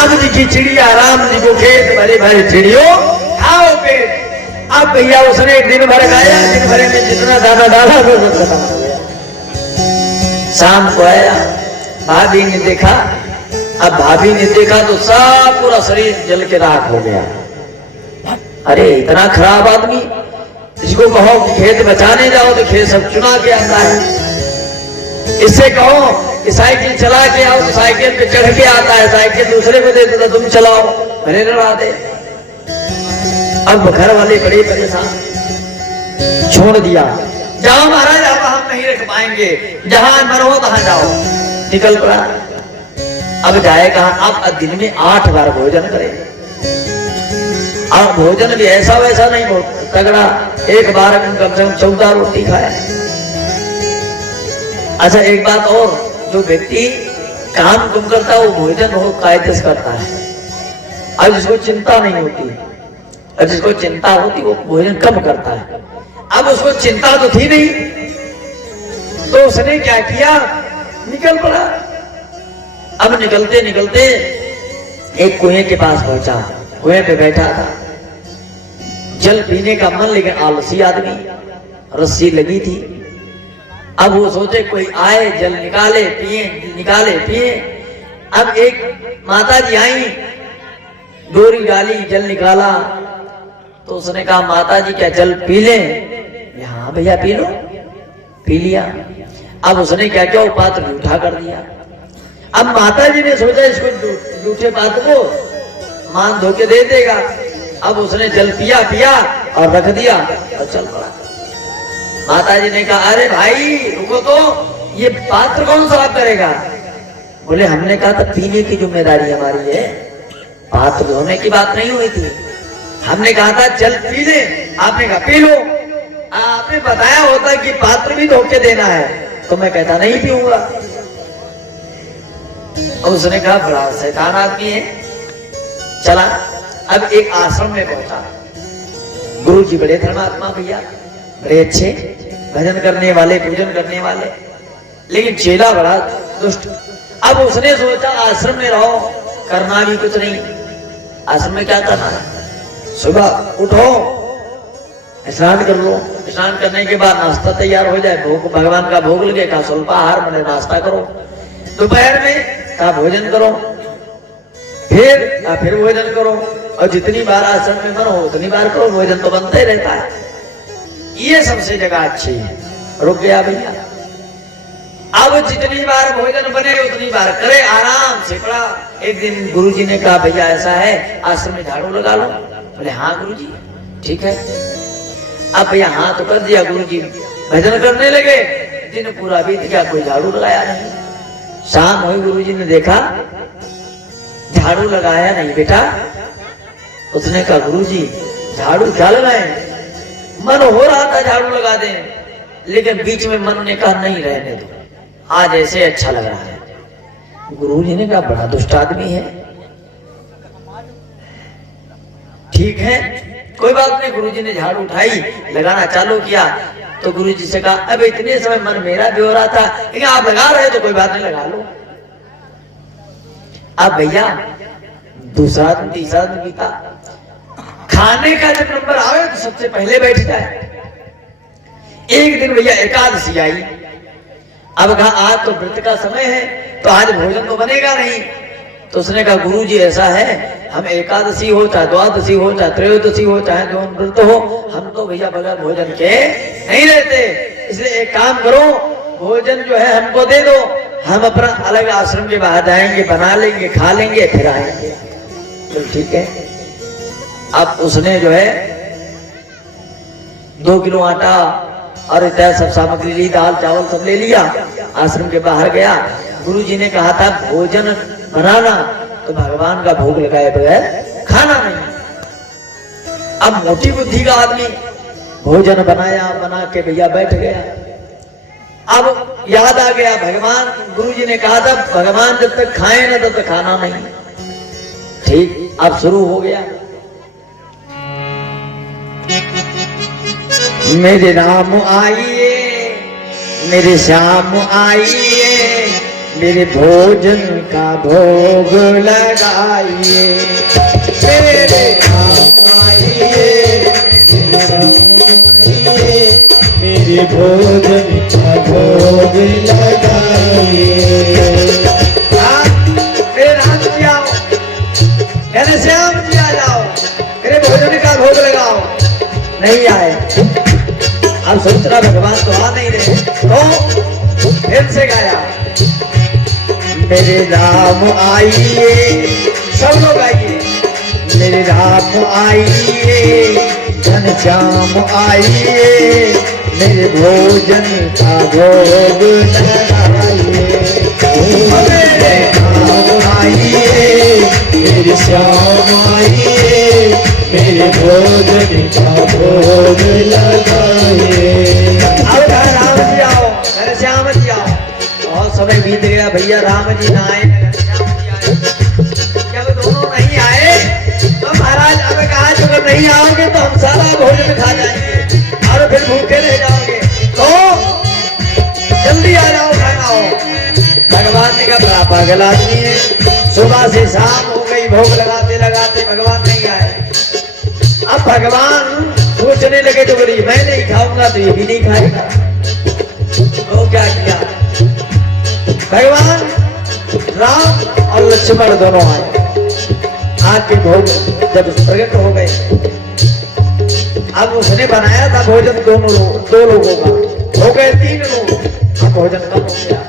राम जी की चिड़िया, राम जी को खेत, भरे भरे चिड़ियों खाओ पेट। अब भैया उसने दिन भर खाया, दिन भर में जितना दाना डाला वो सब खत्म हो गया। शाम को आया, भाभी ने देखा। अब भाभी ने देखा तो सब पूरा शरीर जल के राख हो गया। अरे इतना खराब आदमी, इसको कहो कि खेत बचाने जाओ तो खेत सब चुना के आता है। इससे कहो कि साइकिल चला के आओ तो साइकिल पे चढ़ के आता है, साइकिल दूसरे को दे देता, तुम चलाओ, भले लड़ा दे। अब घर वाले बड़े परेशान, छोड़ दिया। जाओ महाराज, अब हम नहीं रख पाएंगे, जहां मन हो तहां जाओ। निकल पड़ा। अब जाए कहां? अब दिन में 8 बार भोजन करे। अब भोजन भी ऐसा वैसा नहीं, बहुत तगड़ा। एक बार में कम से कम 14 रोटी खाए। अच्छा एक बात और, जो व्यक्ति काम कुम करता है वो भोजन बहुत कायदे से करता है। अब जिसको चिंता नहीं होती और जिसको चिंता होती वो भोजन कम करता है। अब उसको चिंता तो थी नहीं, तो उसने क्या किया, निकल पड़ा। अब निकलते निकलते एक कुएं के पास पहुंचा। कुएं पे बैठा था, जल पीने का मन, लेकिन आलसी आदमी, रस्सी लगी थी। अब वो सोचे कोई आए, जल निकाले पिए, निकाले पिए। अब एक माता जी आई, डोरी डाली, जल निकाला। तो उसने कहा माता जी क्या जल पी ले? हाँ भैया पी लो। पी लिया। अब उसने क्या किया, वो पात्र जूठा कर दिया। अब माता जी ने सोचा इसको जूठे पात्र को मान धो के दे देगा। अब उसने जल पिया पिया और रख दिया और चल पड़ा। माता जी ने कहा अरे भाई रुको तो, ये पात्र कौन साफ करेगा? बोले हमने कहा था पीने की जिम्मेदारी हमारी है, पात्र धोने की बात नहीं हुई थी। हमने कहा था जल पी ले, आपने कहा पी लो। आपने बताया होता कि पात्र भी धो के देना है, तो मैं कहता नहीं पीऊंगा। उसने कहा बड़ा शैतान आदमी है। चला। अब एक आश्रम में पहुंचा। गुरु जी बड़े धर्मात्मा भैया, बड़े अच्छे, भजन करने वाले, पूजन करने वाले, लेकिन चेला बड़ा दुष्ट। अब उसने सोचा आश्रम में रहो, करना भी कुछ नहीं, आश्रम में क्या करना है? सुबह उठो, स्नान कर लो, स्नान करने के बाद नाश्ता तैयार हो जाए, भोग भगवान का भोग लगे, का स्वल्पाहार मैंने नाश्ता करो। दोपहर में का भोजन करो, फिर भोजन करो, और जितनी बार आश्रम में मन हो उतनी बार करो, भोजन तो बनता ही रहता है। ये सबसे जगह अच्छी है। रुक गया भैया। अब जितनी बार भोजन बने उतनी बार करे, आराम से पड़ा। एक दिन गुरुजी ने कहा भैया ऐसा है, आश्रम में झाड़ू लगा लो। बोले हाँ गुरुजी ठीक है। अब भैया हाँ तो कर दिया। गुरुजी भजन करने लगे, दिन पूरा बीत गया, कोई झाड़ू लगाया नहीं। शाम हुई, गुरुजी ने देखा झाड़ू लगाया नहीं बेटा। उसने कहा गुरुजी झाड़ू क्या लगाए? मन हो रहा था झाड़ू लगा दें, लेकिन बीच में मन ने कहा नहीं रहने दो, आज ऐसे अच्छा लग रहा है। गुरुजी ने कहा बड़ा दुष्ट आदमी है। ठीक है कोई बात नहीं। गुरुजी ने झाड़ू उठाई, लगाना चालू किया, तो गुरुजी से कहा अब इतने समय मन मेरा भी हो रहा था, लेकिन आप लगा रहे तो कोई बात नहीं, लगा लो। अब भैया दूसरा दिन तीसरा दिन बीता, खाने का जब नंबर आवे तो सबसे पहले बैठ जाए। एक दिन भैया एकादशी आई। अब कहा आज तो व्रत का समय है, तो आज भोजन तो बनेगा नहीं। तो उसने कहा गुरुजी ऐसा है, हम एकादशी हो चाहे द्वादशी हो चाहे त्रयोदशी हो चाहे जो व्रत हो, हम तो भैया बगैर भोजन के नहीं रहते। इसलिए एक काम करो, भोजन जो है हमको दे दो, हम अपना अलग आश्रम के बाहर जाएंगे, बना लेंगे, खा लेंगे, फिर आएंगे। तो ठीक है। अब उसने जो है 2 किलो आटा और इत्यादि सब सामग्री ली, दाल चावल सब ले लिया, आश्रम के बाहर गया। गुरुजी ने कहा था भोजन बनाना, तो भगवान का भोग लगाए बगैर खाना नहीं। अब मोटी बुद्धि का आदमी भोजन बनाया, बना के भैया बैठ गया। अब याद आ गया भगवान, गुरुजी ने कहा था भगवान जब तक खाए ना तब तक खाना नहीं। ठीक, अब शुरू हो गया। मेरे राम आइए, मेरे श्याम आइए, मेरे भोजन का भोग लगाइए, मेरे धाम आइए, मेरे भोजन का भोग लगाइए। मेरे राम जी आओ, मेरे श्याम जी आ जाओ, मेरे भोजन का भोग लगाओ। नहीं आए। अब सोच रहा भगवान तो आ नहीं रहे, तो फिर से गाया, मेरे राम आइए, सब लोग आइए, मेरे राम आइए, घनश्याम आइए, मेरे भोजन का भोग लगाइए। मेरे राम आइए, मेरे श्याम आइए, मेरे भोजन का भोग लगाइए। अब राम जी आओ, मेरे श्याम जी आओ। बहुत समय बीत गया भैया, राम जी ना आए, श्याम जी आए। जब दोनों नहीं आए तो महाराज अब कहा जब नहीं आओगे तो हम सारा भोजन खा जाएंगे और फिर भूखे रह जाओगे, तो जल्दी आ जाओ, खाना हो। भगवान ने कहा बड़ा पागल आदमी है, सुबह से शाम हो गई, भोग लगाते लगाते भगवान नहीं आए। अब भगवान सोचने लगे तो बोली मैं नहीं खाऊंगा तो ये भी नहीं खाएगा। तो क्या किया, भगवान राम और लक्ष्मण दोनों आए, आके भोग जब प्रकट हो गए, अब उसने बनाया था भोजन दो लोगों का, हो गए 3 लोग, अब भोजन कम हो गया।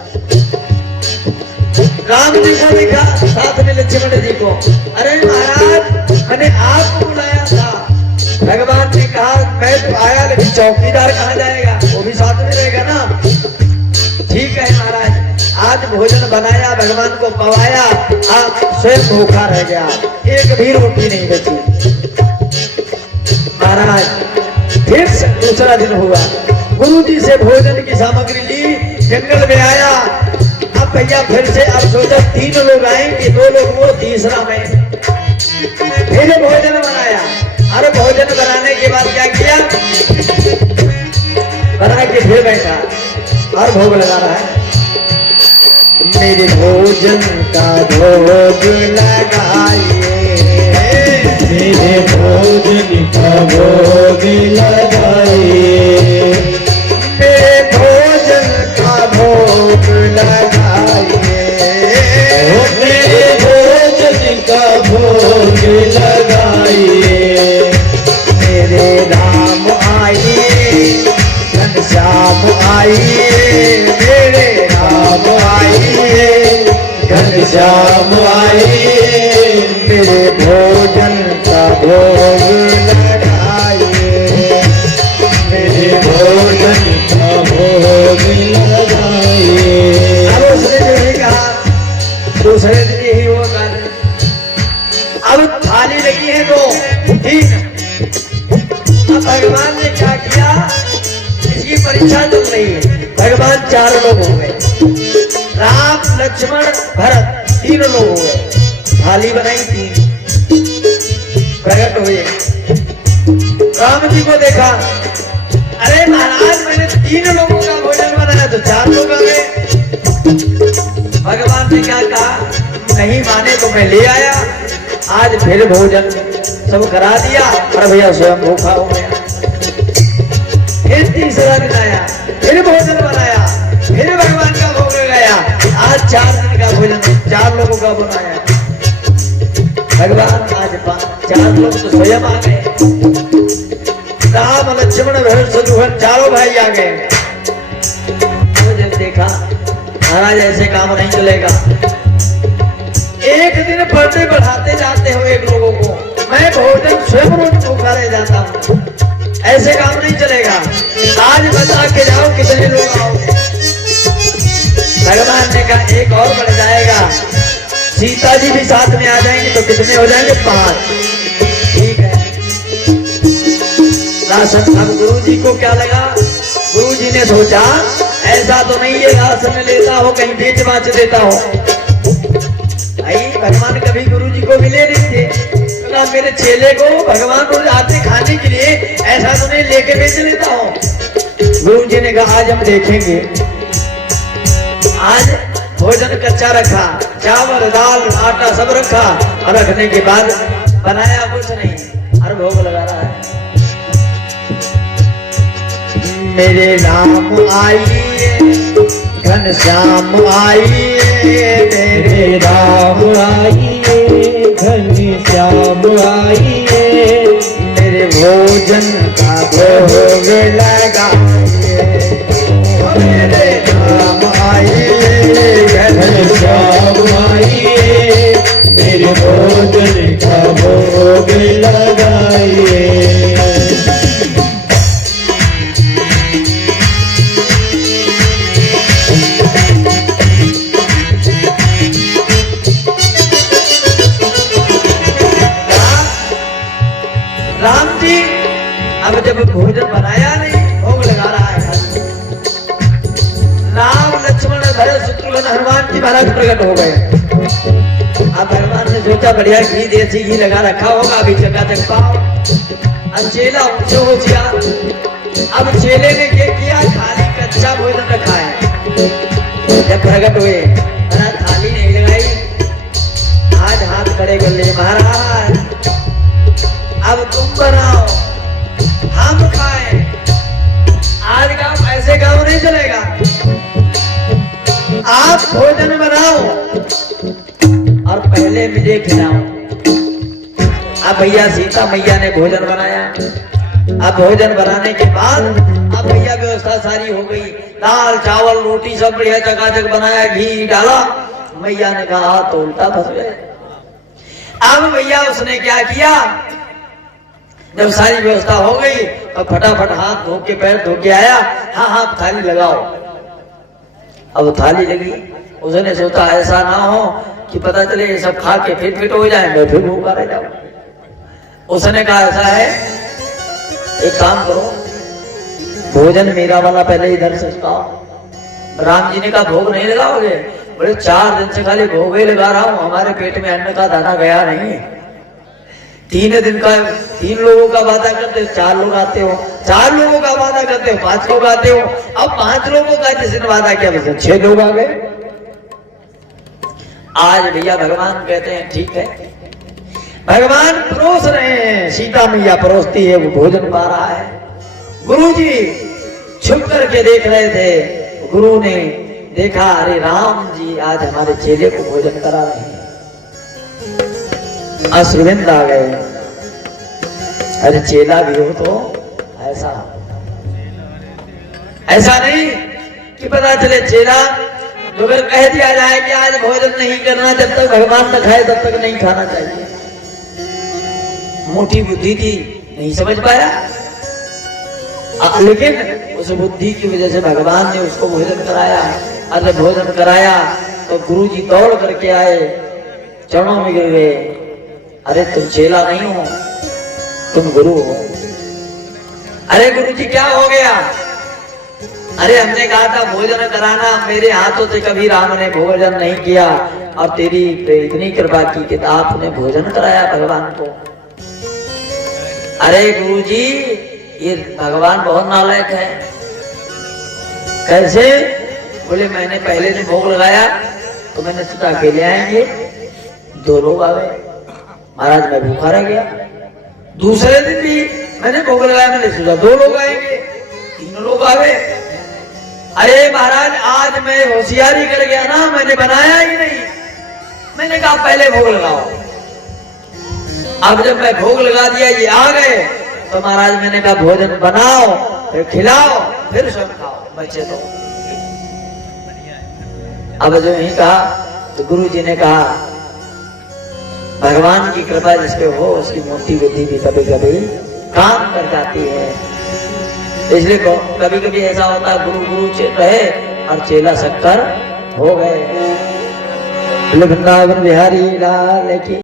राम जी को देखा, साथ में लक्ष्मण जी को, अरे महाराज मैंने आपको बुलाया था। भगवान ने कहा मैं तो आया लेकिन चौकीदार कहाँ जाएगा, वो भी साथ में रहेगा ना। ठीक है महाराज, आज भोजन बनाया, भगवान को पवाया, आप स्वयं भूखा रह गया, एक भी रोटी नहीं बची। महाराज फिर से दूसरा दिन हुआ, गुरुजी से भोजन की सामग्री ली, जंगल में आया। अब भैया फिर से अब सोचा 3 लोग आएंगे, 2 लोग वो, तीसरा मैं। फिर भोजन बनाया, अरे भोजन बनाने के बाद क्या किया, बना के फिर बैठा और भोग लगा रहा है, मेरे भोजन का भोग लगाइए, मेरे भोजन का भोग लगाइए, मेरे भोजन का भोग लगाइए, मेरे भोजन का भोग लगाइए। मेरे राम आइए, घनश्याम आइए, मेरे राम आइए, घनश्याम आइए, मेरे भोजन का भोग लगाइए, मेरे भोजन का भोग लगाइए। अब उसने जो ही कहा, दूसरे दिन यही हुआ कर, अब थाली लगी है 2, 3। अब भगवान ने क्या किया, इसकी परीक्षा चल रही है, भगवान 4 लोग हो गए, राम लक्ष्मण भरत 3 लोग हो गए, थाली बनाई 3, प्रकट हुए। राम जी को देखा, अरे महाराज मैंने 3 लोगों का भोजन बनाया तो 4 लोग आ गए। भगवान ने क्या कहा, नहीं माने तो मैं ले आया, आज फिर भोजन सब करा दिया और भैया स्वयं भूखा हो गया। फिर तीसरा दिन आया, फिर भोजन बनाया, फिर भगवान का भोग लगाया, आज 4 दिन का भोजन 4 लोगों का बनाया। भगवान आज 4 लोग तो स्वयं आ गए, राम लक्ष्मण भरत शत्रुघ्न 4 भाई आ गए। जब देखा महाराज ऐसे काम नहीं चलेगा, एक दिन बढ़ते बढ़ाते जाते हो एक लोगों को, मैं भोजन स्वयं रोज भूखा रह जाता हूँ, ऐसे काम नहीं चलेगा। आज बता के जाओ कितने लोग आओगे। भगवान ने कहा एक और बढ़ जाएगा, सीता जी भी साथ में आ जाएंगे तो कितने हो जाएंगे, 5। ठीक है। राशन अब गुरु जी को क्या लगा, गुरु जी ने सोचा ऐसा तो नहीं है राशन लेता हो कहीं बेच बाच देता हो। भाई भगवान कभी गुरु जी को मिले नहीं थे, तो मेरे चेले को भगवान रोज आते खाने के लिए, ऐसा तो नहीं लेके बेच लेता हो। गुरु जी ने कहा आज हम देखेंगे, आज भोजन कच्चा रखा, चावल दाल आटा सब रखा और रखने के बाद बनाया कुछ नहीं और भोग लगा रहा है। मेरे राम आइए घनश्याम आइए, मेरे राम आइए घनश्याम आइए, मेरे भोजन का भोग लगाइए। मेरे राम आइए घनश्याम आइए, मेरे भोजन का भोग लगाइए। राम जी अब जब भोजन बनाया नहीं, भोग लगा रहा है, राम लक्ष्मण भरत शत्रुघ्न हनुमान जी महाराज प्रकट हो गए। अब भगवान ने सोचा बढ़िया घी देसी घी लगा रखा होगा, अभी चकाचक पाओ। अब चेला ऊंचे हो गया। अब चेले ने क्या किया, थाली कच्चा भोजन रखा है। जब प्रकट हुए थाली नहीं लगाई, आज हाथ खड़े कर लिए, महाराज अब तुम बनाओ हम खाएं, आज काम ऐसे काम नहीं चलेगा, आप भोजन बनाओ और पहले मुझे खिलाओ। अब भैया सीता मैया ने भोजन बनाया। अब भोजन बनाने के बाद अब भैया व्यवस्था सारी हो गई, दाल चावल रोटी सब बढ़िया चकाचक बनाया, घी डाला। मैया ने कहा तो उल्टा फंस गए। अब भैया उसने क्या किया, जब सारी व्यवस्था हो गई तो फटाफट हाथ धो के पैर धो के आया, हाँ हाँ थाली लगाओ। अब थाली लगी। उसने सोचा ऐसा ना हो कि पता चले ये सब खा के फिर फिट हो जाए, मैं फिर भूखा रह जाऊं। उसने कहा ऐसा है, एक काम करो, भोजन मेरा वाला पहले इधर से खाओ। राम जी ने कहा भोग नहीं लगाओगे? बोले 4 दिन से खाली भोग ही लगा रहा हूं, हमारे पेट में अन्न का दाना गया नहीं। 3 दिन का 3 लोगों का वादा करते हो, 4 लोग आते हो, 4 लोगों का वादा करते हो, 5 लोग आते हो। अब 5 लोगों का जिसने वादा किया वैसे 6 लोग आ गए। आज भैया भगवान कहते हैं ठीक है, भगवान परोस रहे हैं, सीता मैया परोसती है, वो भोजन पा रहा है। गुरुजी छुप करके देख रहे थे, गुरु ने देखा अरे राम जी आज हमारे चेले को भोजन करा रहे हैं। अश्रुविंद आ गए, अरे चेला भी हो तो ऐसा नहीं कि पता चले चेला तो अगर कह दिया जाए कि आज भोजन नहीं करना, जब तक भगवान न खाए तब तक नहीं खाना चाहिए। मोटी बुद्धि थी, नहीं समझ पाया, लेकिन उस बुद्धि की वजह से भगवान ने उसको भोजन कराया। अरे भोजन कराया तो गुरुजी दौड़ करके आए, चरणों में गिर गए, अरे तुम चेला नहीं हो, तुम गुरु हो। अरे गुरुजी क्या हो गया? अरे हमने कहा था भोजन कराना, मेरे हाथों से कभी राम ने भोजन नहीं किया और तेरी इतनी कृपा की कि आपने भोजन कराया भगवान को। अरे गुरुजी ये भगवान बहुत नालायक है। कैसे? बोले मैंने पहले दिन भोग लगाया तो मैंने सोचा अकेले आएंगे, 2 लोग आ गए, महाराज मैं भूखा रह गया। दूसरे दिन भी मैंने भोग लगाया, मैंने सोचा 2 लोग आएंगे, 3 लोग आ गए। अरे महाराज आज मैं होशियारी कर गया ना, मैंने बनाया ही नहीं, मैंने कहा पहले भोग लगाओ। अब जब मैं भोग लगा दिया ये आ गए तो महाराज मैंने कहा भोजन बनाओ फिर खिलाओ फिर स्वयं खाओ, बच्चे तो। अब जो यही कहा तो गुरु जी ने कहा भगवान की कृपा जिसपे हो उसकी मोटी बुद्धि भी कभी कभी काम कर जाती है। इसलिए कभी कभी ऐसा होता है गुरु गुरु रहे और चेला शक्कर हो गए। वृंदावन बिहारी लाल की।